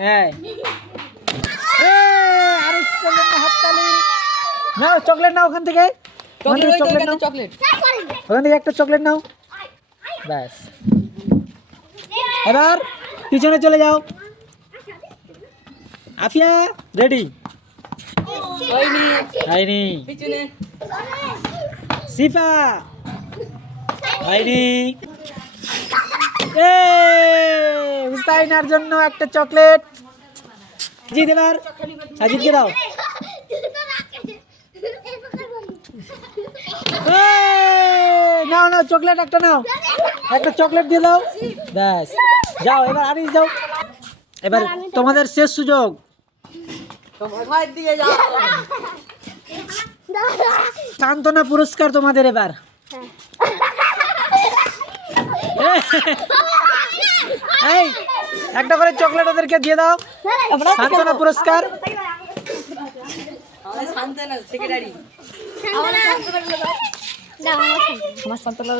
হ্যাঁ হাততালি নাও, চকলেট নাও ওখান থেকে, চকলেট নাও, ওখান থেকে একটা চকলেট নাও, ব্যাস। এবার পিছনে চলে যাও। আফিয়া রেডি হয়নি, সিফা হয়নি। হুসাইনার জন্য একটা চকলেট। জিত এবার সাজিদকে দাও। নাও নাও চকলেট একটা নাও, একটা চকলেট দিয়ে দাও, ব্যাস। যাও এবার আনিস যাও। এবার তোমাদের শেষ সুযোগ। সান্ত্বনা পুরস্কার তোমাদের এবার। এই একটা করে চকলেট ওদেরকে দিয়ে দাও, সান্ত্বনা পুরস্কার। আমার সান্ত্বনা